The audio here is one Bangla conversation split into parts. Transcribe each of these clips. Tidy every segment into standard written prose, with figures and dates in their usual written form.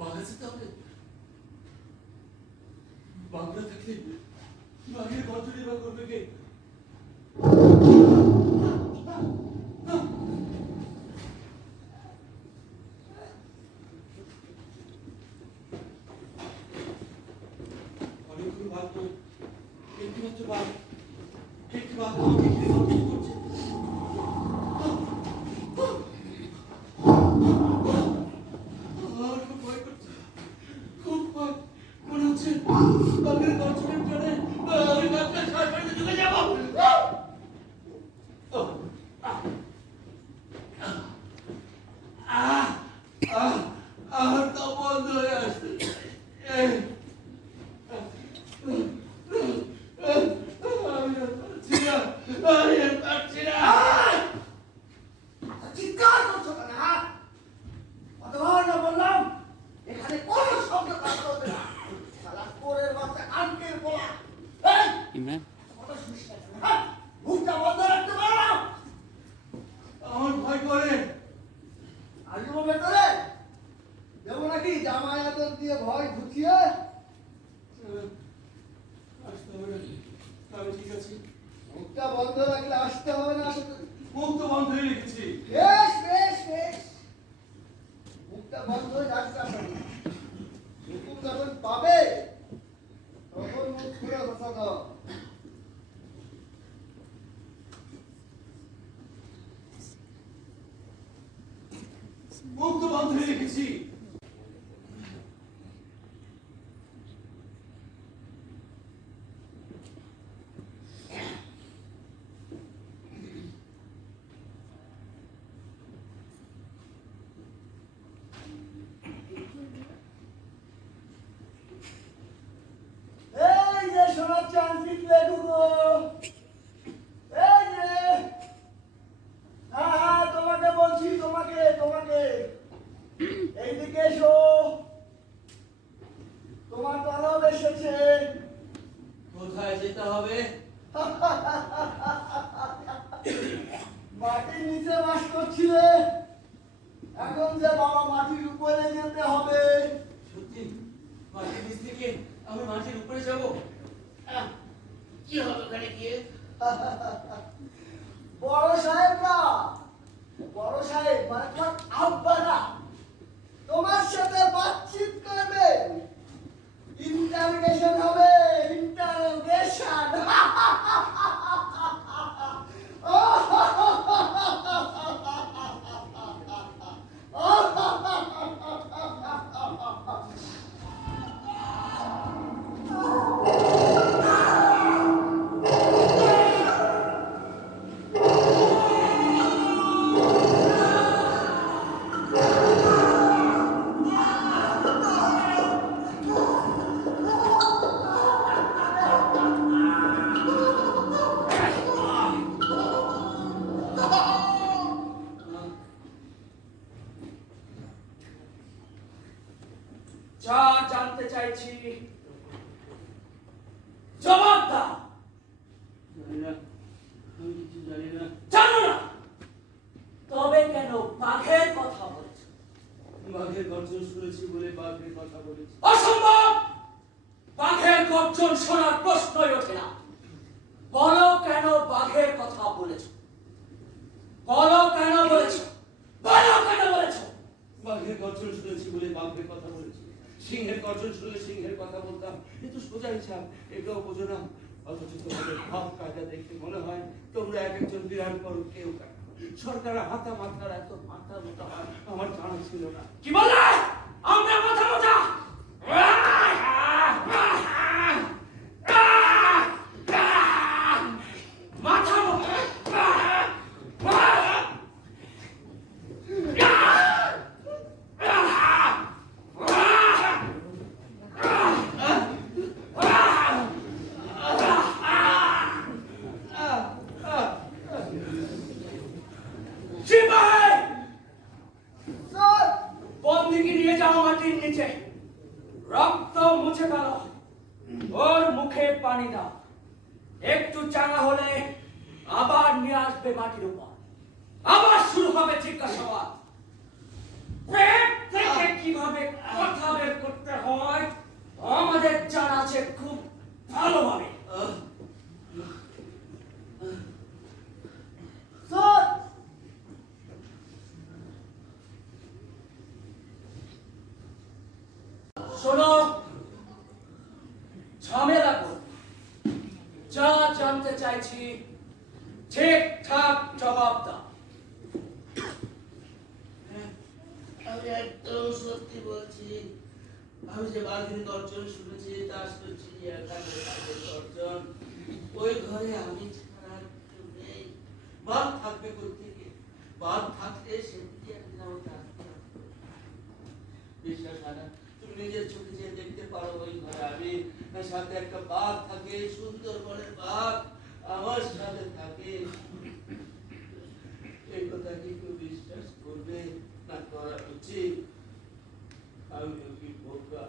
বাগাছে তবে বাংলা থাকলে বাঘের গর্জনই বা করবে কে? অনেকক্ষণ ভাগ্য একটিমাত্র বাঘ একটি বাঘ আমাকে ঘিরে গর্জন করছে। আমার খুব ভয় করছে, খুব ভয় মনে হচ্ছে বাঘের গর্জনের জন্য আমি বাঘটা সরকারিতে ঢুকে যাবো। আর তো বন্ধ হয়ে আসছে। আমি আর পারছি না, আমি আর পারছি না। চিৎকার করছো কেন? কতবার না বললাম এখানে কোনো শব্দ করতে হবে না। শালা কোরের বাচ্চা কানকের পোলা। এই ইমরান, কথা শুনিস না? মুখটা বন্ধ রাখতে পারো না? আমার ভয় করে। আসবো ভেতরে দেবো নাকি জামাই আদর দিয়ে ভয় ঢুকিয়ে? আসতে হবে না, আমি ঠিক আছি। মুখটা বন্ধ রাখলে আসতে হবে না। মুখ তো বন্ধই রেখেছি। বেশ বেশ বেশ, মুখটা বন্ধ রাখতে হবে না। হুকুম যখন পাবে তখন মুখ খুলে কথা দাও। মুখ তো বন্ধই রেখেছি। এই যে সোনার চান্দিক লেগুগো, এই যে হ্যাঁ তোমাকে বলছি, তোমাকে তোমাকে এইদিকে এসো। তোমার তলব এসেছে। কোথায় যেতে হবে? মাটির নিচে বাস করছিলে, এখন যে বাবা মাটির উপরে যেতে হবে। সত্যি মাটির নিচ থেকে আমি মাটির উপরে যাব? কি হবে ওখানে গিয়ে? বড় সাহেবরা, বড় সাহেব মানে তোমার আব্বারা তোমার সাথে বাতচিত করবে। ইন্টারোগেশন হবে, ইন্টারোগেশন। যা জানতে চাইছি জবাব দাও। জানি না, আমি কিছু জানি না। জানো না? তবে কেন বাঘের কথা বলেছ? বাঘের গর্জন শুনেছি বলে বাঘের কথা বলেছি। অসম্ভব! বাঘের গর্জন শোনার প্রশ্নই ওঠে না। বলো কেন বাঘের কথা বলেছ? বলো কেন বলেছ? বলো কেন বলেছ? বাঘের গর্জন শুনেছি বলে বাঘের কথা বলেছি। সিংহের গর্জন শুনলে সিংহের কথা বলতাম। কিন্তু সোজা হিসাব এটাও বোঝো না। অথচ তোমাদের ভাব কায়দা দেখে মনে হয় তোমরা এক একজন বিরাট বড় কেউ কাটা। সরকার হাতা মাথার এত মাথা মোটা হয় আমার জানা ছিল না। কি বললে? আমরা মাথা মোটা? মাথা মোটা? সিপাহি! স্যার, বন্দিকে নিয়ে যাও মাটির নিচে, রক্ত মুছে ফেলো, ওর মুখে পানি দাও। একটু চাঙা হলে আবার নিয়ে আসবে মাটির উপর, আবার শুরু হবে জিজ্ঞাসাবাদ। পেট থেকে কিভাবে কথা শোনো, ঝামেলা করো। যা জানতে চাইছি ঠিকঠাক জবাব দাও। হ্যাঁ, আমি একদম সত্যি বলছি। আমি যে বাঘের গর্জন শুনেছি তা আসলে চিড়িয়াখানার বাঘের গর্জন। ওই ঘরে আমি ছাড়া কেউ নেই। বাঘ থাকবে কোত্থেকে? বাঘ থাকলে সেদিকে একদিন আমাকে আসতে হতো। বিশ্বাস হয় না? তুমি নিজের চোখে যে দেখতে পারো ওই ঘরে আমি সাথে একটা বাঘ থাকে, সুন্দর বনের বাঘ আমার সাথে থাকে। এই কথা কি কেউ বিশ্বাস করবে না করা উচিত? আমি কি বোকা?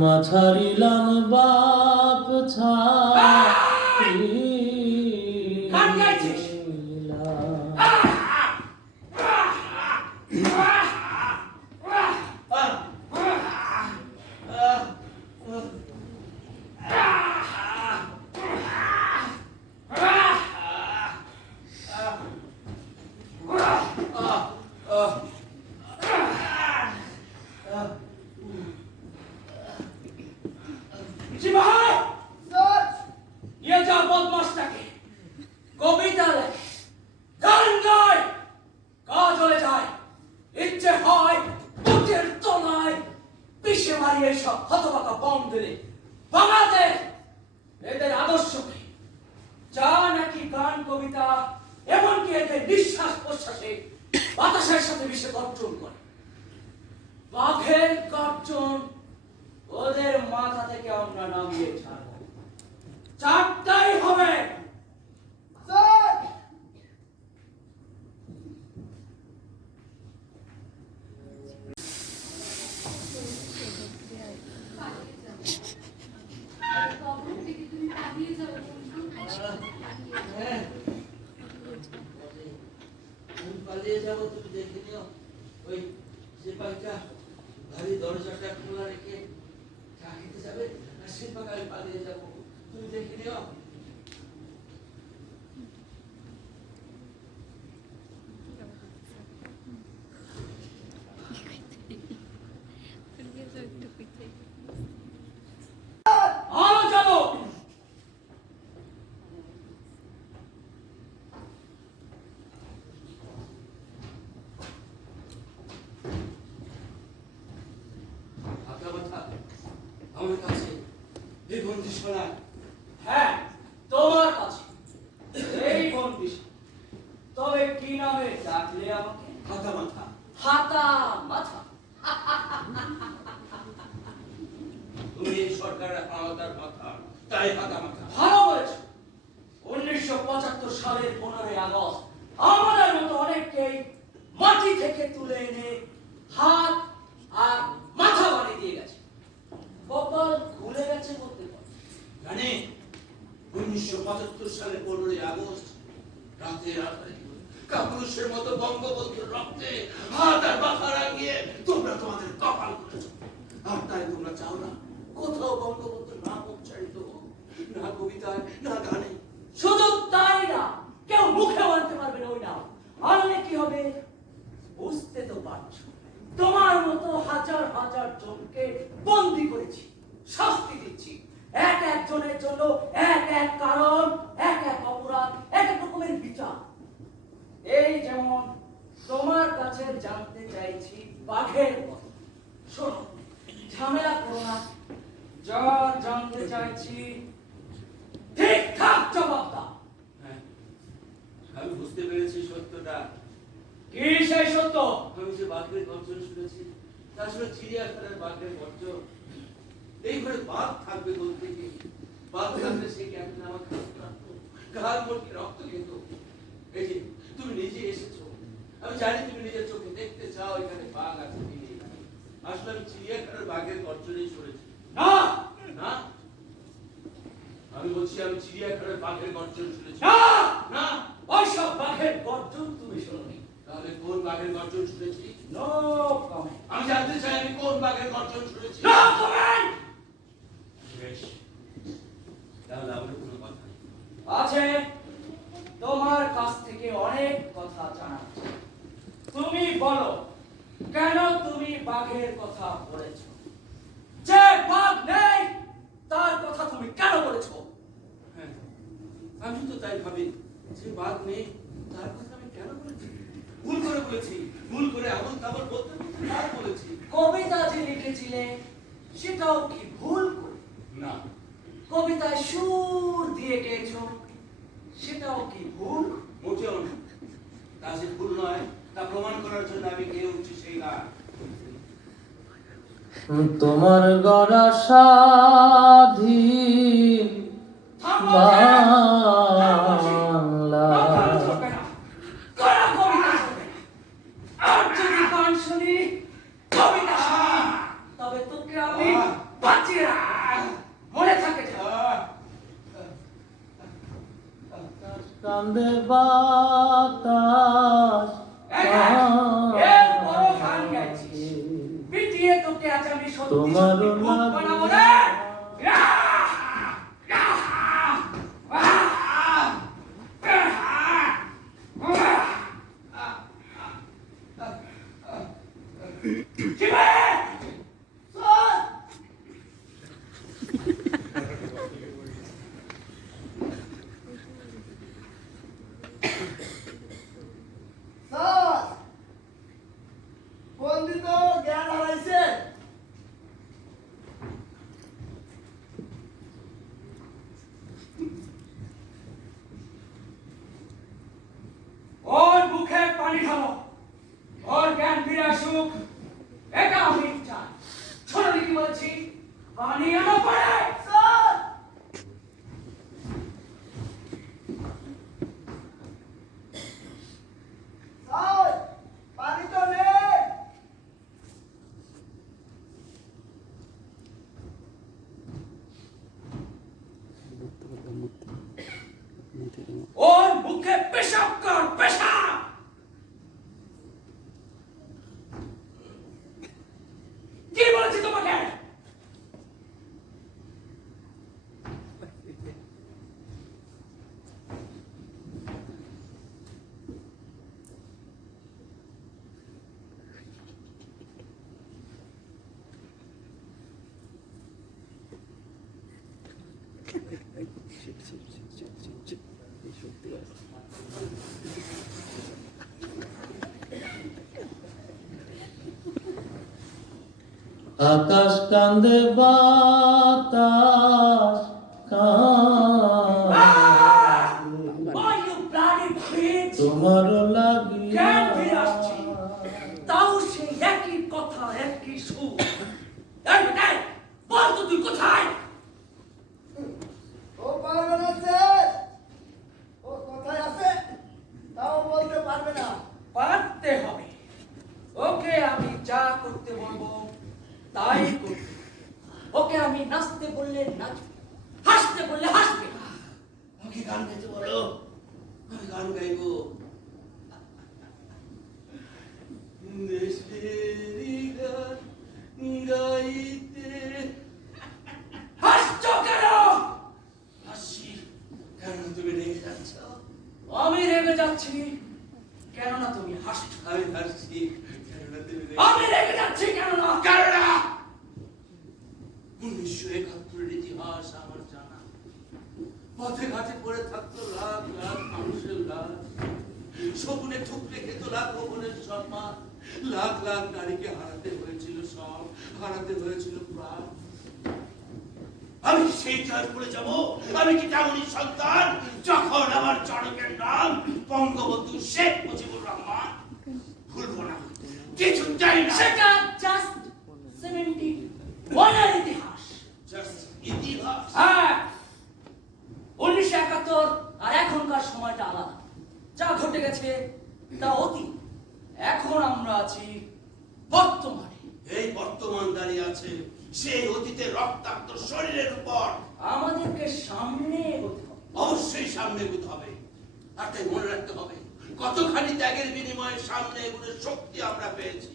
মাছারিলাম বাপ ছাড়ি গান গাইছিস? সিপাহী, স্যার, নিয়ে যাও বদমাশটাকে। কবিতা লেখে, গান গায়, কাজলে যায়। ইচ্ছে হয় বুকের তলায় পিষে মারি এইসব হতবাকা বম দিলে। বাংলাদেশ এদের আদর্শ কি? যা নাকি গান কবিতা, এমনকি এদের নিঃশ্বাস প্রশ্বাসে বাতাসের সাথে মিশে গর্জন করে। বাঘের গর্জন ওদের মাথা থেকে আমরা নামিয়ে ছাড়ব। চারটাই হবে। স্যার, হ্যাঁ, আমি পালিয়ে যাবো, তুমি দেখে নিও। ওই সিপাহীটা ভারী দরজাটা খোলা রেখে চা খেতে যাবে, আর সিপাহী আমি পালিয়ে যাবো, তুমি দেখে নিও। আলো জ্বালো। ফাঁকা মাথা আমার কাছে এই বন্দি শোনা। হ্যাঁ, তোমার কাছে এই বন্দিশ। তবে কি নামে ডাকলে আমাকে? ফাঁকা মাথা। হাতা মাথা। তুমি এই সরকারের আওতার মাথা, তাই ফাঁকা মাথা। ভালো বলেছ। 1975 সালের 15ই আগস্ট আমাদের মতো অনেককেই মাটি থেকে তুলে এনে হাত আর মাথা বানিয়ে দিয়ে গেছে। কপাল খুলে গেছে বলতে পারো। জানি 1975 সালের 15ই আগস্ট রাতের আধারে কাপুরুষের মতো বঙ্গবন্ধুর রক্তে হাত আর মাথা রাঙিয়ে তোমরা তোমাদের কপাল করেছো। আর তাই তোমরা চাও না কোথাও বঙ্গবন্ধুর নাম উচ্চারিত হোক, না কবিতায় না গানে। শুধু তাই না, কেউ মুখে আনতে পারবে না ওই নাম। আনলে কি হবে বুঝতে তো পারছো। তোমার মতো হাজার হাজার জনকে বন্দি করেছি, শাস্তি দিচ্ছি। এক একজনের জন্য এক এক কারণ, এক এক অপরাধ, এক এক রকমের বিচার। এই যেমন তোমার কাছে জানতে চাইছি বাঘের কথা। শোনো, ঝামেলা করো না। যা জানতে চাইছি ঠিকঠাক জবাব দাও। হ্যাঁ, আমি বুঝতে পেরেছি সত্যটা। কি সেই সত্য? আমি যে বাঘের গর্জন শুনেছি তা আসলে চিড়িয়াখানার বাঘের গর্জন। এই ঘরে বাঘ থাকবে বলতে কি? বাঘ থাকলে সে কেমন আমাকে ঘাড় মোটকে রক্ত খেত। এই যে তুমি নিজে এসেছো, আমি জানি তুমি নিজের চোখে দেখতে চাও এখানে বাঘ আছে কি নেই। আসলে আমি চিড়িয়াখানার বাঘের গর্জনই শুনেছি। না না, আমি বলছি আমি চিড়িয়াখানার বাঘের গর্জন শুনেছি। না, না, ওইসব বাঘের গর্জন তুমি শোনোনি। তাহলে কোন বাঘের গর্জন শুনেছি? No comment. আমি জানতে চাই আমি কোন বাঘের গর্জন শুনেছি। No comment. বেশ, তাহলে আমার কোনো কথা নেই। আছে, তোমার কাছ থেকে অনেক কথা জানা আছে। তুমি বলো কেন তুমি বাঘের কথা বলেছ? যে বাঘ নেই তার কথা তুমি কেন বলেছ? হ্যাঁ, আমি তো তাই ভাবি যে বাঘ নেই তার কথা আমি কেন বলেছি? ভুল করে বলেছি, ভুল করে আবল তাবল বলতে বলতে তার বলেছি। কবিতা যে লিখেছিলে সেটাও কি ভুল করে? না, কবিতায় সুর দিয়ে গেছ সেটাও কি ভুল? মোটেও না। তা যে ভুল নয় তা প্রমাণ করার জন্য আমি গেয়ে উঠছি সেই গান। তোমার গড়া স্বাধীন বাংলা। আর যদি গান শুনি, কবিতা শুনি, তবে তোকে আমি বাঁচিয়ে রাখবো। মনে থাকে যেন। কান্দে বাতাস এর বড় গান গাইছিস। পিটিয়ে তোকে আজ আমি সত্যি তোমার সত্যি ভূত বানাবো রে। স্যার, বন্দিত জ্ঞান হারাইছে। ওর মুখে পানি ঢালো, ওর জ্ঞান ফিরে আসুক, এটা আমি চাই। শোনো কি বলছি, পানি আনো পড়ে। স্যার, স্যার, পানি তো নেই। ওর মুখে পেশাব কর, পেশাব। কি বলেছি তোমাকে? আকাশ কান্দে বাতাস কান্দে Oh, you bloody bitch! তোমার জ্ঞান ফিরে আসছে। লাগিয়া তাও সেই একই কথা, একই সুর। এই বেটাই, বল তো তুই কোথায়? ও পারবে না স্যার, ও কোথায় আছে তাও বলতে পারবে না। পারতে হবে। ওকে আমি যা করতে বলবো তাই করবে। ওকে আমি নাচতে বললে নাচবে, হাসতে বললে হাসবে। আমাকে গান গাইতে বলো, আমি গান গাইবো। দেশেরই গান গাইতে হাসছো কেন? হাসি, কেন তুমি রেগে যাচ্ছ? আমি রেগে যাচ্ছি কেননা তুমি হাসছো। আমি হাসছি কেননা তুমি রেগে আমি রেগে যাচ্ছি কেননা কারণা 1971 ইতিহাস আমার জানা। পথে ঘাটে পড়ে থাকতো লাখ লাখ মানুষের লাশ, শকুনে ঠুকরে খেত লাখ ভবনের সম্মান, লাখ লাখ নারীকে হারাতে হয়েছিল সব, হারাতে হয়েছিল প্রাণ। আমি সেই জয় করে যাব? আমি কি তেমনই সন্তান যখন আমার জনকের নাম বঙ্গবন্ধু শেখ মুজিবুর রহমান? ভুলবো না, কিছু চাই না। সেটা জাস্ট 71 এর ইতিহাস। Just ইতিহাস। হ্যাঁ, 1971 আর এখনকার সময়টা আলাদা। যা ঘটে গেছে তা অতীত। এখন আমরা আছি বর্তমানে। এই বর্তমান দাঁড়িয়ে আছে সেই অতীতের রক্তাক্ত শরীরের উপর। আমাদেরকে সামনে এগোতে হবে। অবশ্যই সামনে এগোতে হবে, আর তাই মনে রাখতে হবে কতখানি ত্যাগের বিনিময়ে সামনে এগুলোর শক্তি আমরা পেয়েছি।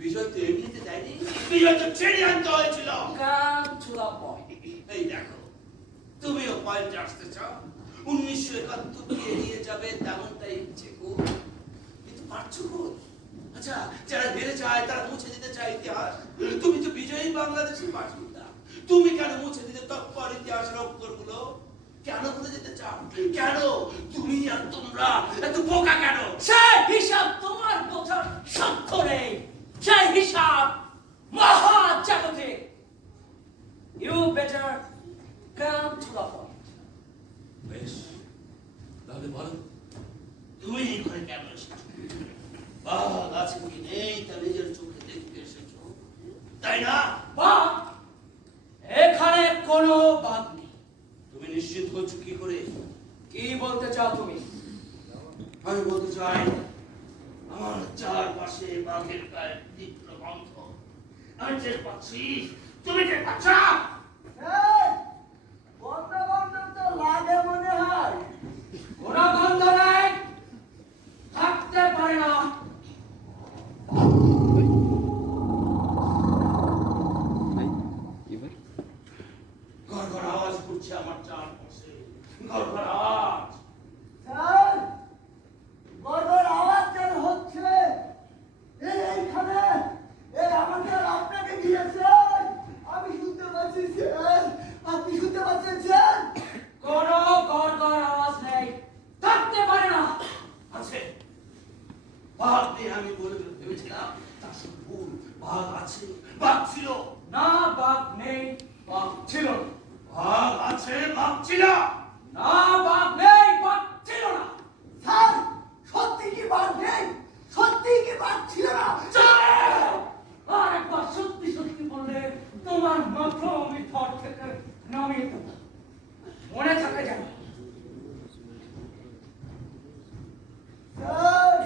বিজয় তো এমনিতে দেয়নি, বিজয় তো ছেড়ে আনতে হয়েছিল। Come to the point. এই দেখো, তুমিও পয়েন্টে আসতে চাও, 1971 কে এড়িয়ে যাবে তেমনটাই ইচ্ছে খুব, কিন্তু পারছো খুব। আচ্ছা, যারা মেরে চায় তারা মুছে দিতে চায় ইতিহাস। তুমি তো বিজয়ী বাংলাদেশের বাসিন্দা, তুমি কেন মুছে দিতে তৎপর ইতিহাসের অক্ষরগুলো? কেন ভুলে যেতে চাও? কেন তুমি আর তোমরা এত বোকা কেন? সেই হিসাব তোমার বোঝার সাধ্য নেই। সেই হিসাব মহাজাগতিক। You better come to the point. বেশ, তাহলে বলো, তুমি এই ঘরে কেন এসেছো? বাঘ আছে কি নেই তা নিজের চোখে দেখতে এসেছো, তাই না? বাঘ? এখানে কোনো বাঘ নেই। তুমি নিশ্চিত হচ্ছ কি করে? কি বলতে চাও তুমি? আমি বলতে চাই, আমার চারপাশে বাঘের গায়ের তীব্র গন্ধ আমি টের পাচ্ছি। তুমি টের পাচ্ছ? এই, বন্ধ বন্ধ তো লাগে মনে হয়। কোনো গন্ধ নাই, থাকতে পারে না। ঘর ঘর আওয়াজ করছে আমার চারপাশে, ঘর ঘর আওয়াজ। স্যার, গর্বের আওয়াজ কেন হচ্ছে? এইখানে আমাদের আপনাকে দিয়েছেন, আমি শুনতে পাচ্ছি স্যার। আপনি শুনতে পাচ্ছেন স্যার? কোনো গড়গড় আওয়াজ নেই, থাকতে পারে না। আছে, বাঘ নেই আমি বলে ভেবেছিলাম, তা শুধু ভুল। বাঘ আছে, বাঘ ছিল। না, বাঘ নেই, বাঘ ছিল না। বাঘ আছে, বাঘ ছিল। না, বাঘ নেই, বাঘ ছিল না। স্যার, সত্যি কি বাদ নেই? সত্যি কি বাদ ছিল না? চলে! আর একবার সত্যি সত্যি বললে তোমার মাথা আমি ধর থেকে নামিয়ে দেবো। মনে থাকে যেন। স্যার,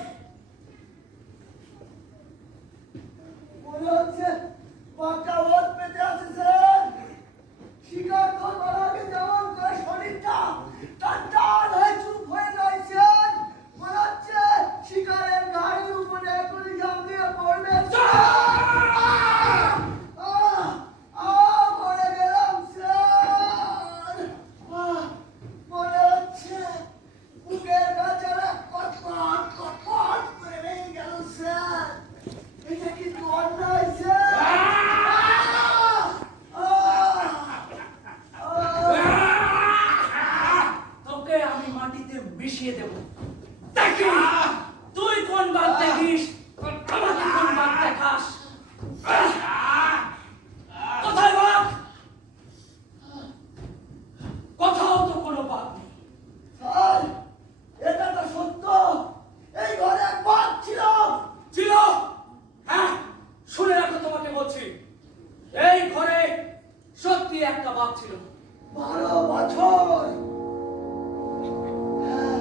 মনে হচ্ছে পাকা ওত পেতে আছে স্যার। শিকার করবার আগে যেমন করে শরীরটা টান হয়ে চুপ হয়ে যায় স্যার, মনে হচ্ছে শিকারের গাড়ির উপরে এখনই জাম দিয়ে পড়বে স্যার। মরে গেলাম স্যার। মনে হচ্ছে বুকের কাছাড়া কটকট কটকট করে লেগে গেল স্যার। এটা কিন্তু অন্যায় স্যার। তোকে আমি মাটিতে মিশিয়ে দেব। দেখি তুই কোন বাঘ দেখিস, আমাকে কোন বাঘ দেখাস। কোথায় বাঘ? কোথাও তো কোনো বাঘ নেই। স্যার, এটা তো সত্য। এই ঘরে এক বাঘ ছিল। ছিল? হ্যাঁ, শুনে রাখো, তোমাকে বলছি, এই ঘরে সত্যি একটা বাঘ ছিল। 12 বছর। হ্যাঁ,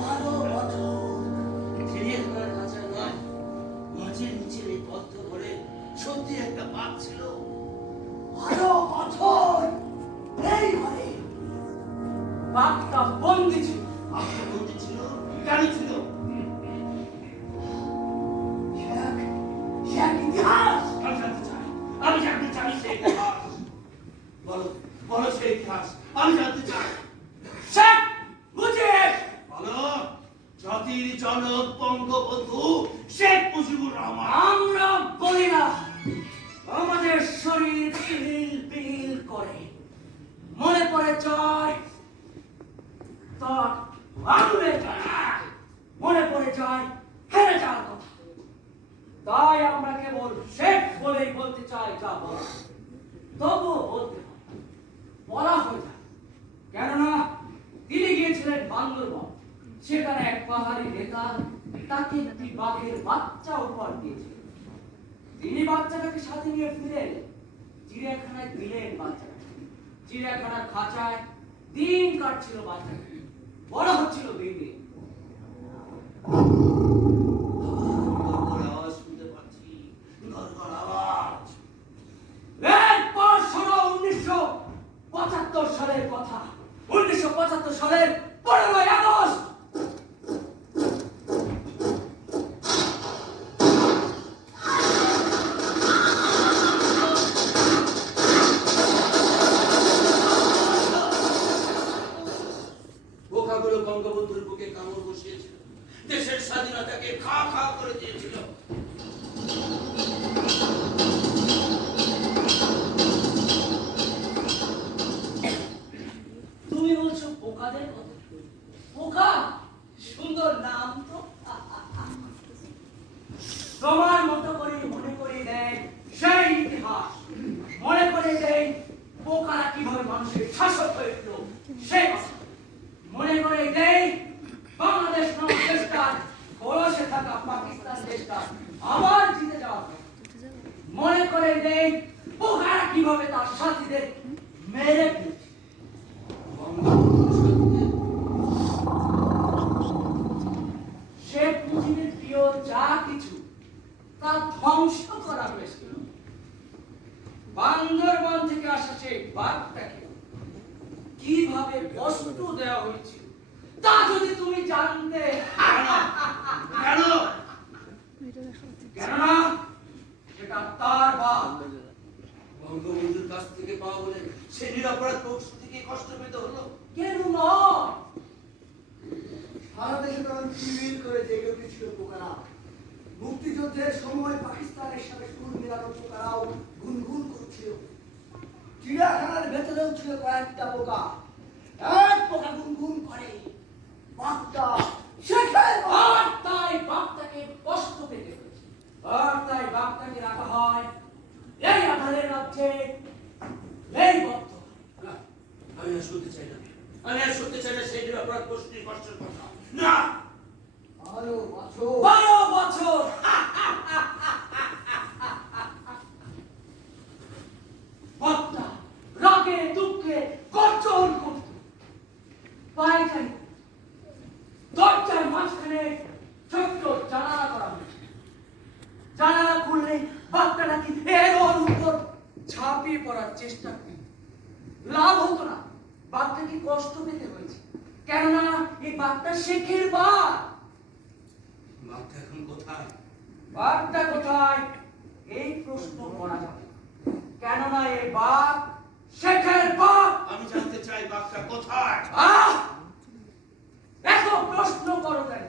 12 বছর। চিড়িয়াখানার কাছে নয়, মাঝের নিচের এই পথ ধরে সত্যি একটা বাঘ ছিল। 12 বছর এই ঘরে। বাঘটা বন্দি ছিল। আপনি বলতে ছিল, কেন ছিল? সে এক ইতিহাস। আমি জানতে চাই, আমি জানতে চাই সেই ইতিহাস। বলো, বলো সেই ইতিহাস, আমি জানতে চাই। শেখ মুজিব। বলো, জাতির জনক বঙ্গবন্ধু শেখ মুজিবুর রহমান। আমরা বলি না, আমাদের শরীর পিল পিল করে। মনে পড়ে যায় তার আগুনে যায়, মনে পড়ে যায় হেরে যাওয়ার কথা। তাই আমরা কেবল শেখ বলেই বলতে চাই যা বলা, তবুও বলতে হয়, বলা হয়ে যায়। কেননা তিনি গিয়েছিলেন বান্দরবন, সেখানে এক পাহাড়ি নেতা তাকে একটি বাঘের বাচ্চা উপহার দিয়েছিলেন। তিনি বাচ্চাটাকে সাথে নিয়ে ফিরেন, চিড়িয়াখানায় দিলেন বাচ্চাটাকে। চিড়িয়াখানার খাঁচায় দিন কাটছিল বাচ্চাটা, বড় হচ্ছিল দিন দিন। গড়গড় আওয়াজ শুনতে পাচ্ছি, গড়গড় আওয়াজ। এরপর শোনো 1975 সালের কথা। 1975 সালের 15ই আগস্ট। বোকাগুলো বঙ্গবন্ধুর বুকে কামড় বসিয়েছিল, দেশের স্বাধীনতা সময় মতো করে মনে করে দেয় সেই ইতিহাস, মনে করে দেয় পোকারা কিভাবে মানুষের শাসক হয়েছিল সে কথা, মনে করে দেয় বাংলাদেশ নামক দেশটা কলসে থাকা পাকিস্তান দেশটা আবার জিতে যাওয়া, মনে করে দেয় পোকারা কিভাবে তার সাথীদের মেরে ফেলছে। শেখ মুজিবের প্রিয় যা কিছু তা ধ্বংস করা হয়েছিল। বান্দরবান থেকে আসা সেই বাঘটাকে কিভাবে বস্তু দেওয়া হয়েছিল তা যদি তুমি জানতে। কেন? কেননা সেটা তার বাঘ। বঙ্গবন্ধুর কাছ থেকে পাওয়া বলে সে নিরপরাধ পরিস্থিতিকে কষ্ট পেতে হলো। কেন নয়? সারা দেশে তখন চিবির করে জেগে উঠেছিল পোকারা। মুক্তিযুদ্ধের সময় পাকিস্তানের সাথে সুর মেলানো পোকারাও গুনগুন করছিল। চিড়িয়াখানার ভেতরেও ছিল কয়েকটা পোকা। এক পোকা গুনগুন করে, বাঘটা শেখের বাঘ। আর তাই বাঘটাকে কষ্ট পেতে হয়েছে, আর তাই বাঘটাকে রাখা হয় এই আধারের রাজ্যে, এই বদ্ধ। আমি আর শুনতে চাই না, আমি আর শুনতে চাই না সেই নিরপরাধ পরিস্থিতির কষ্টের কথা। না, আরো বছর 12 বছর বক্তা রাগে দুঃখে গর্জন করত, পায়খানা দরজার মাঝখানে ছোট্ট জানালা করা হয়েছে। জানালা খুললে বাঘটা নাকি এর ওর উপর ঝাঁপিয়ে পড়ার চেষ্টা করে। লাভ হতো না, বাঘটাকে কষ্ট পেতে হয়েছে, কেননা এই বাঘটা শেখের বাঘ। বাঘটা এখন কোথায়? বাঘটা কোথায় এই প্রশ্ন করা যাবে, কেননা এই বাঘ শেখের বাঘ। আমি জানতে চাই বাঘটা কোথায়? আহ! এত প্রশ্ন করো কেন?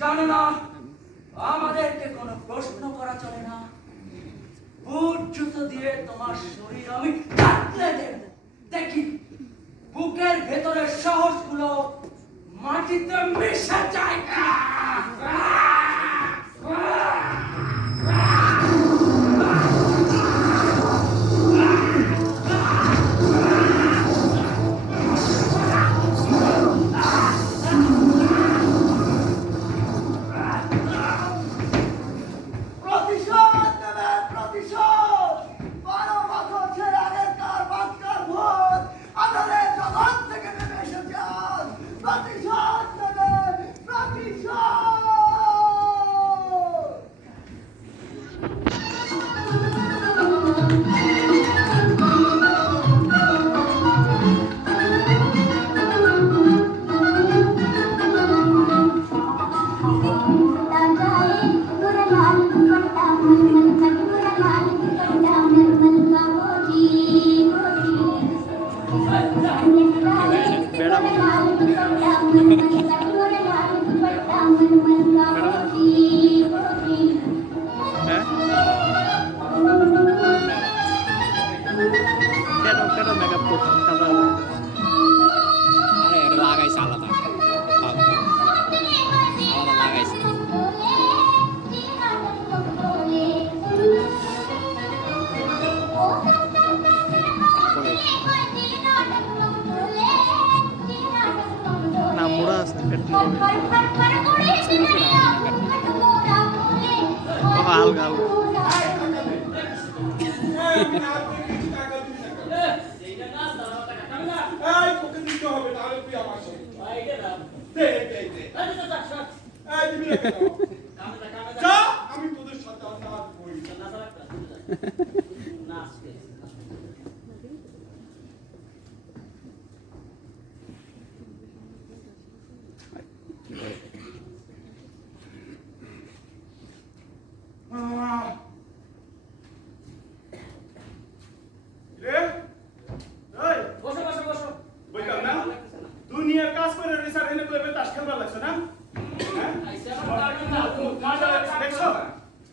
জানো না আমাদেরকে কোনো প্রশ্ন করা চলে না। বুট জুতো দিয়ে তোমার শরীর আমি কাটলে দেব, দেখি বুকের ভেতরের সাহসগুলো মাটিতে মিশে যায়। প্রতিশোধ নেবে, প্রতিশোধ। 12 বছর ছেড়ে আগেকার বাচ্চার ভোট আধারের জগৎ থেকে নেমে এসেছে আজ। প্রতিশোধ নেবে, প্রতিশোধ। কেন মেকআপ করছি আমরা আরে এটা লাগাইছে আলাদা আলাদা লাগাইছে না মোড়া আছে কাটতে হবে আলগা আলগা এই তোকে দিতে হবে তাহলে তুই আমার সাথে দে দে দে এই দিবি না কেন? যা আমি তোদের সাথে আর নাচ করি রে এই বসো বসো বসো। বলতাম না দুনিয়ার কাজ করে রেসার হেনে তুই তাস খেলবার লাগছে না হ্যাঁ দেখছো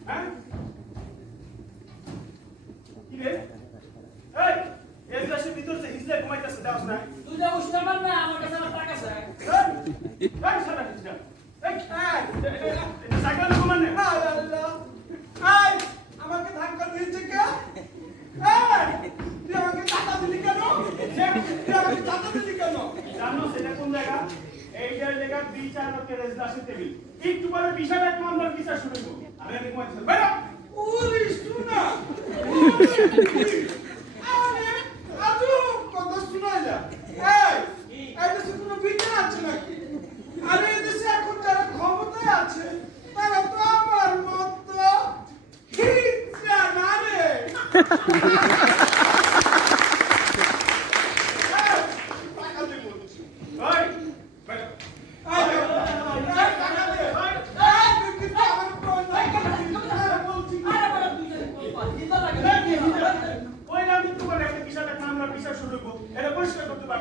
হ্যাঁ কি রে এই এই দেশের ভিতর যে হিজলে ঘুমাইতেছে দেখছ না তুই যা বুঝতে পার না, আমার কাছে আমার টাকা আছে। এই সারা হিজলা এই সাইকেল ঘুমানে বিচারকের এজলাসে টেবিল একটু পরে বিশাল এক মামলার বিচার শুরু করব আরে আমি কইছি বেরো ওরে শোনা আরে আজু কত শোনা যা এই দেশে কোনো বিচার আছে নাকি আরে এই দেশে এখন যারা ক্ষমতায় আছে তারা তো আমার মতো হিংসা না রে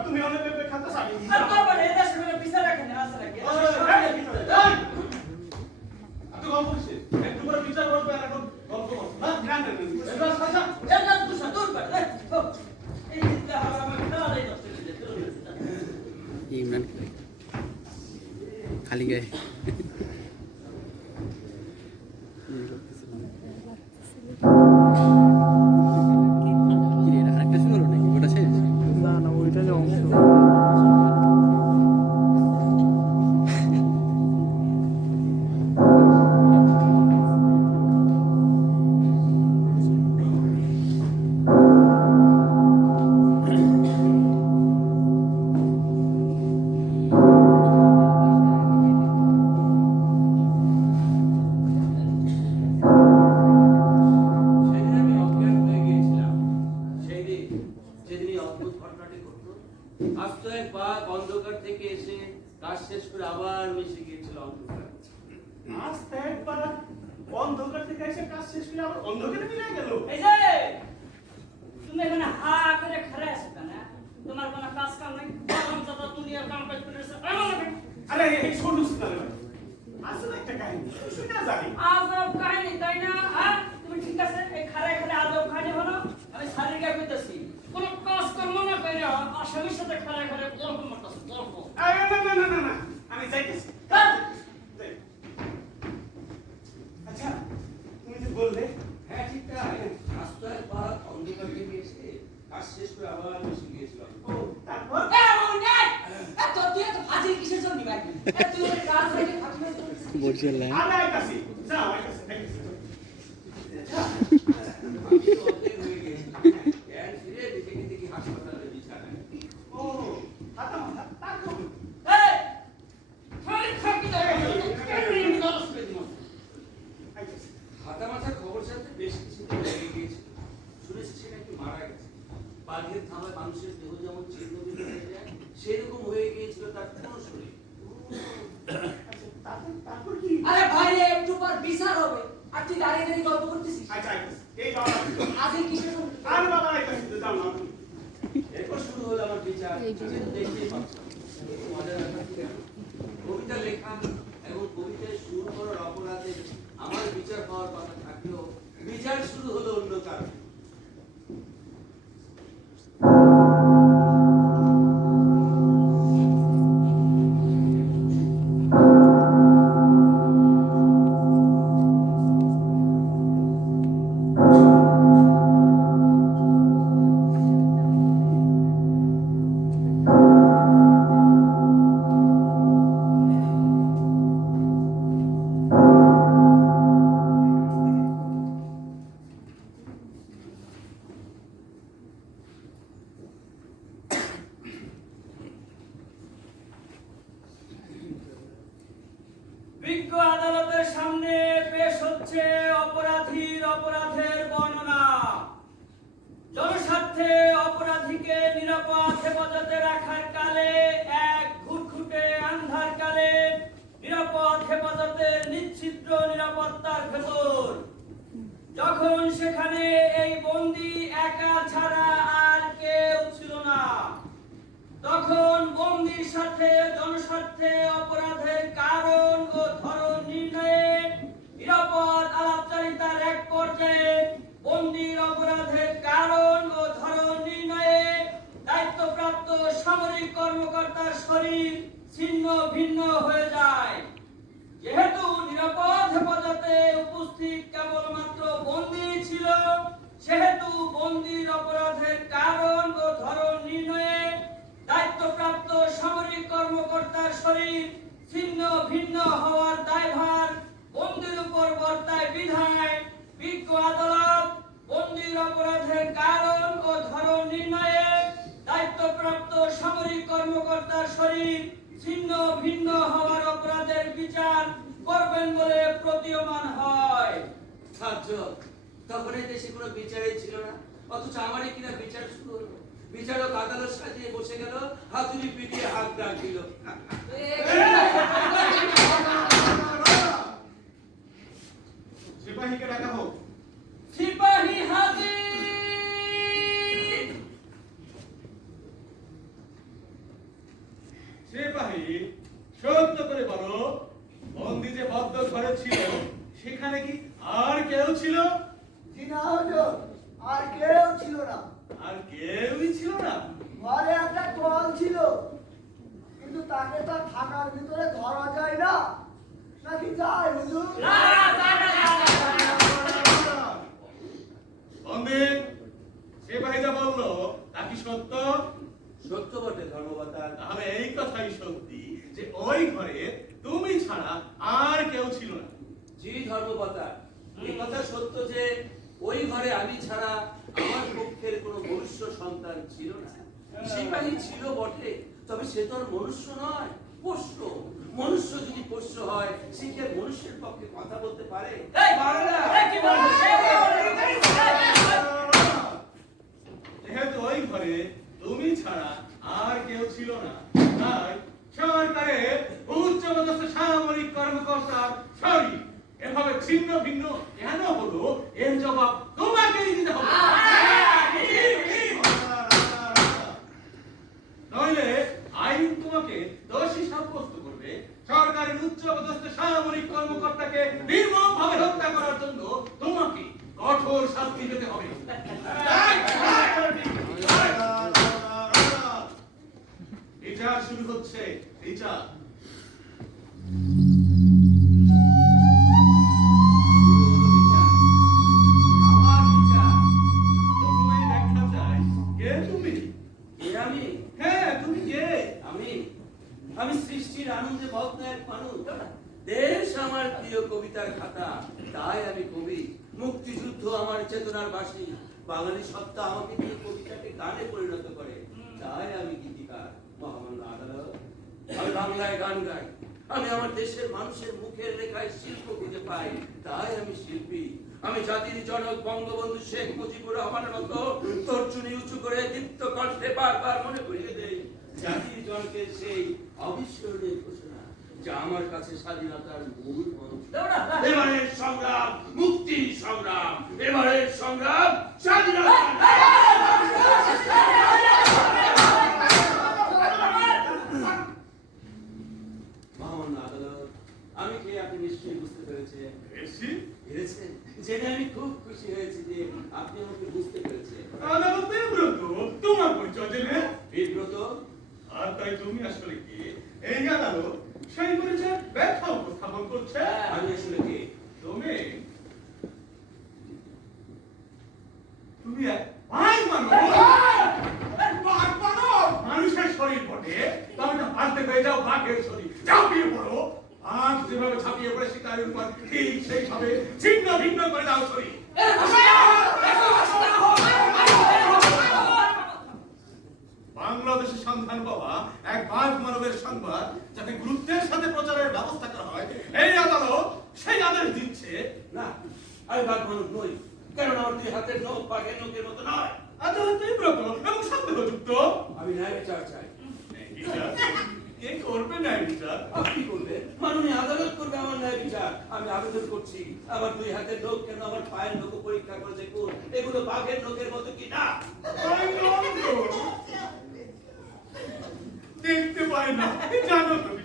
তুমি অনেক খাতা সাবি আর বাবা রে দেশে কোনো বিচার রাখে না আছে নাকি আপনি গল্প করছেন একটু পরে বিচার করবে আর এখন গল্প করছেন না ধ্যান দেন এটা তো সাদুর করে এই দিকটা আমার খাওয়াই দস্তে ইমরান খালি গায়ে আরেকটা শুরু হলো নাকি ওটা শেষ না না ওইটারই অংশ সেদিন আমি অজ্ঞান হয়ে গিয়েছিলাম। সেই দিন যেদিন এই অদ্ভুত ঘটনাটি ঘটলো, আস্ত এক বাঘ অন্ধকার থেকে এসে কাজ শেষ করে আবার মিশে গিয়েছিল অন্ধকার। আজ একবার অন্ধকার থেকে এসে কাজ শেষ করে আবার অন্ধকারে মিলে গেল এই যে তুমি এখানে হা করে খড়ে আছো কেন তোমার কোনো কাজ কাম নাই গরম যত দুনিয়ার কাম কাজ করে এসে আরে এই ছোটু সুনারে ভাই আসলে একটা কাহিনী শুনে যাই আজব কাহিনী তাই না হ্যাঁ তুমি ঠিক আছে এই খড়ে খড়ে আজব কাহিনী হলো আমি শারীরিক কইতাছি কোন কাজ কর্ম না করে আসামির সাথে খড়ে খড়ে গল্প করতেছ গল্প আরে না আমি যাইতেছি কাজ যাই। আচ্ছা তুমি যে বললে হ্যাঁ ঠিক তাই, আস্ত এক বাঘ অন্ধকার থেকে এসে কাজ শেষ করে আবার মিশে গিয়েছিল। ও তারপর এত তুই এত ফাজিল কিসের জন্য ভাই তুই ওই কাজ থেকে ফাজিল বলছিল আমি আইতাছি যাও আইতাছি আচ্ছা আমি তো অজ্ঞান হয়ে গিয়েছিলাম। জ্ঞান ফিরে দেখি হাসপাতালে বিছানায়। ও হাতা মাথা তাকো এই খালি খাকি দাও এই দরস করে দিমু আইতাছি হাতা মাথার খবর জানতে বেশ কিছুদিন লেগে গিয়েছিল। শুনেছি সে নাকি মারা গেছে। বাঘের থামায় মানুষের দেহ যেমন ছিন্ন ভিন্ন হয়ে যায়, সেরকম হয়ে গিয়েছিল তার পুরো শরীর। আচ্ছা তারপর কি আরে ভাই রে, একটু পর বিচার হবে আর তুই দাঁড়িয়ে দাঁড়িয়ে গল্প করতেছিস আচ্ছা আইতাছি এই যাও আজ এই কিসের জন্য আর বাবা আইতাছি যাও না এরপর শুরু হলো আমার বিচার। দেখতেই পাচ্ছ মজার ব্যাপার কি? কবিতা লেখা এবং কবিতায় সুর করার অপরাধে আমার বিচার হওয়ার কথা থাকলেও বিচার শুরু হলো অন্য কারণে। বিজ্ঞ আদালতের সামনে পেশ হচ্ছে অপরাধীর অপরাধের বর্ণনা। জনস্বার্থে অপরাধীকে নিরাপদ হেফাজতে রাখার কালে এক ঘুটঘুটে আন্ধার কালে নিরাপদ হেফাজতের নিশ্চিদ্র নিরাপত্তার ভেতর যখন সেখানে এই বন্দী একা ছাড়া আর কেউ ছিল না, তখন বন্দির সাথে জনস্বার্থে অপরাধের কারণ ও ধরন নির্ণয়ে নিরাপদ আলাপচারিতার এক পর্যায়ে বন্দির অপরাধের কারণ ও ধরন নির্ণয়ে দায়িত্বপ্রাপ্ত সামরিক কর্মকর্তার শরীর ছিন্ন ভিন্ন হয়ে যায়। যেহেতু নিরাপদ হেফাজতে উপস্থিত কেবলমাত্র বন্দী ছিল, সেহেতু বন্দির অপরাধের কারণ ও ধরন নির্ণয়ে দায়িত্বপ্রাপ্ত সামরিক কর্মকর্তার শরীর ছিন্ন আশ্চর্য, তখন এই দেশে কোনো বিচারই ছিল না, অথচ আমারই কিনা বিচার শুরু হলো। বিচারক আদালত সাজিয়ে বসে গেল, হাতুড়ি পিটিয়ে হাত ডাক দিল। সিপাহীকে ডাকা হোক। সিপাহী হাজির। সিপাহী, সত্য করে বলো, বন্দি যে বদ্ধ ঘরে ছিল সেখানে কি আর কেউ ছিল? জি না হুজুর, আর কেউ ছিল না। আর কেউই ছিল না? ঘরে একটা গোয়াল ছিল, কিন্তু তাকে তো আর থাকার ভিতরে ধরা যায় না, নাকি যায় হুজুর? বন্দি, সিপাহী যা বললো তা কি সত্য? সত্য বটে ধর্মকর্তা। তাহলে এই কথাই সত্যি যে ওই ঘরে তুমি ছাড়া আর কেউ ছিল না? জি ধর্মকর্তা, এই কথা সত্য যে ওই ঘরে আমি ছাড়া আমার পক্ষের কোনো মনুষ্য সন্তান ছিল না। সিপাহী ছিল বটে, তবে সে তো আর মনুষ্য নয়, পোষ্য। মনুষ্য যদি পোষ্য হয়, সে কি আর মনুষ্যের পক্ষে কথা বলতে পারে? পারে না। যেহেতু ওই ঘরে তুমি ছাড়া আর কেউ ছিল না, তাই সরকারের উচ্চপদস্থ সামরিক কর্মকর্তার শরীর এভাবে ছিন্ন ভিন্ন কেন হলো, এর জবাব তোমাকেই দিতে হবে। নইলে আইন তোমাকে দোষী সাব্যস্ত করবে। সরকারের উচ্চপদস্থ সামরিক কর্মকর্তাকে নির্মমভাবে হত্যা করার জন্য তোমাকে কঠোর শাস্তি পেতে হবে। বিচার শুরু হচ্ছে। বিচার। আমার বিচার। প্রথমেই ব্যাখ্যা চাই, কে তুমি? কে আমি? হ্যাঁ, তুমি কে? আমি সৃষ্টির আনন্দে মগ্ন এক মানুষ। দেশ আমার প্রিয় কবিতার খাতা, তাই আমি কবি। মুক্তিযুদ্ধ আমার চেতনার বাসী। বাঙালি সত্তা আমাকে দিয়ে কবিতাকে গানে পরিণত করে, তাই আমি গীতিকার। মহামান্য আদালত, আমি বাংলায় গান গাই। আমি আমার দেশের মানুষের মুখের রেখায় শিল্প খুঁজে পাই, তাই আমি শিল্পী। আমি জাতির জনক বঙ্গবন্ধু শেখ মুজিবুর রহমানের মতো তর্জনী উঁচু করে দীপ্ত কণ্ঠে বারবার মনে করিয়ে দেই জাতির জনকের সেই অবিস্মরণীয় ঘোষণা, যা আমার কাছে স্বাধীনতার মূল মন্ত্র। এবারের সংগ্রাম মুক্তি সংগ্রাম, এবারের সংগ্রাম স্বাধীনতা। মহামান্য আদালত, আমি কে আপনি নিশ্চয়ই বুঝতে পেরেছেন। পেরেছেন জেনে আমি খুব খুশি হয়েছি যে আপনি আমাকে বুঝতে পেরেছেন। আদালতে ব্রত, তোমার পরিচয় জেনে বিব্রত। আর তাই তুমি আসলে কি? এই আদালত সেই পরিচয় ব্যাখ্যা উপস্থাপন করছে। আমি আসলে কে? তুমি তুমি এক বাঘ মানব। বাঘ মানব? মানুষের শরীর বটে, তবে না পাল্টে হয়ে যাও বাঘের শরীর। ঝাঁপিয়ে পড়ো। আজ যেভাবে ঝাঁপিয়ে পড়ে শিকারের উপর, ঠিক সেইভাবে ছিন্ন ভিন্ন করে দাও শরীর। বাংলাদেশের সন্ধান পাওয়া এক বাঘ মানবের সংবাদ যাতে গুরুত্বের সাথে প্রচারের ব্যবস্থা করা হয়, এই আদালত সেই আদেশ দিচ্ছে। না, আমি বাঘ মানুষ নই, কারণ আমার দুই হাতের নখ বাঘের নখের মতো নয়। আদালতে ব্রত এবং সন্দেহযুক্ত। আমি ন্যায় বিচার চাই। কে করবে ন্যায় বিচার? আপনি করবেন, মাননীয় আদালত করবে আমার ন্যায় বিচার। আমি আবেদন করছি, আমার দুই হাতের নখ কেন আমার পায়ের নখ পরীক্ষা করে দেখুন, এগুলো বাঘের নখের মতো কি না। দেখতে পাই না, জানো তুমি।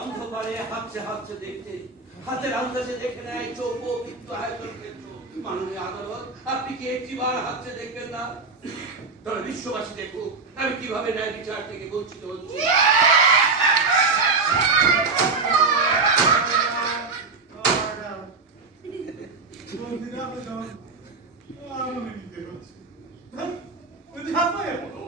অন্ধকারে হাতছে হাতছে দেখতে, হাতের আন্দাজে দেখে নেয় চৌক বৃত্ত আয়তন ক্ষেত্র। মাননীয় আদালত, আপনি কি একটিবার হাতছে দেখবেন না? তবে বিশ্ববাসী দেখুক আমি কিভাবে ন্যায় বিচার থেকে বঞ্চিত হচ্ছি। ঝাঁপায় বলো।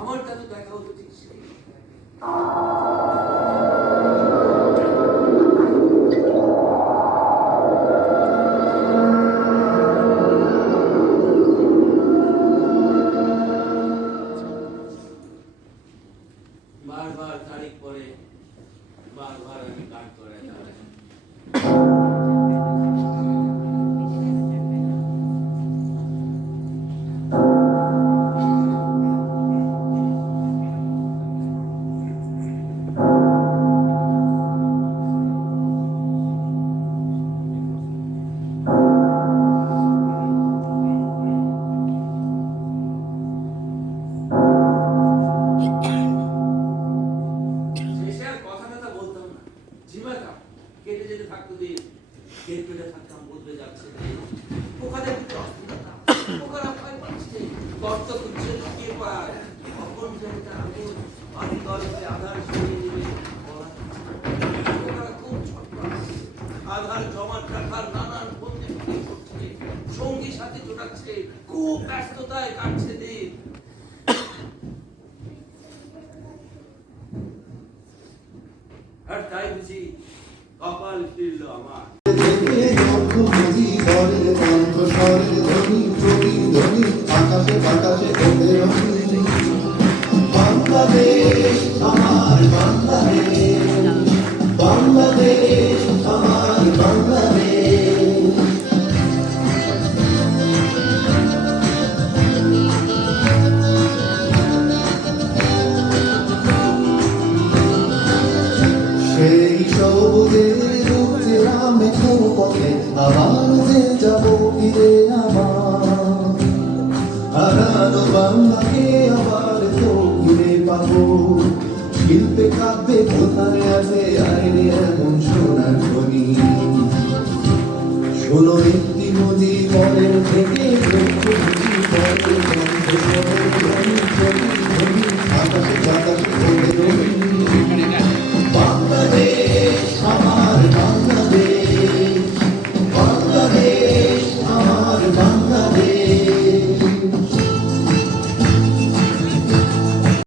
আমার কাছে দেখা হতো ঠিক সেই। বারবার তারিখ পরে বারবার আমি গান করে দাঁড়াই। শেষে আর কথা টথা বলতাম না, ঝিমাতাম, কেটে যেতে থাকতো দিন, কেটে থাকতাম বদলে যাচ্ছে দিন। পোকাদের কিন্তু অস্থিরতা, পোকারা ভয় পাচ্ছে, গর্ত খুঁজছে লুকিয়ে পায়, কখন জানি তার আগুন পানি গল্পে আধার সরিয়ে নেবে, বলা যাচ্ছে না। পোকারা খুব ছটফট, আধার জমাট রাখার নানান বন্দি করছে, সঙ্গী সাথে জোটাচ্ছে, খুব ব্যস্ততায় কাটছে দিন। আর তাই বুঝি কপাল ফিরল আমার। আকাশে বাতাসে ওঠে রঙিন বাংলাদেশ আমার বাংলাদেশ, বাংলাদেশ আমার বাংলাদেশ। সেই সবুজের রূপে আমি পথে আবার যে যাব ফিরে আমার হারানো বাংলাকে আবার তো ফিরে পাবো। শিল্পে কাব্যে কোথায় আছে আইনে এমন সোনার খনি, শোনো একটি নদী পরের থেকে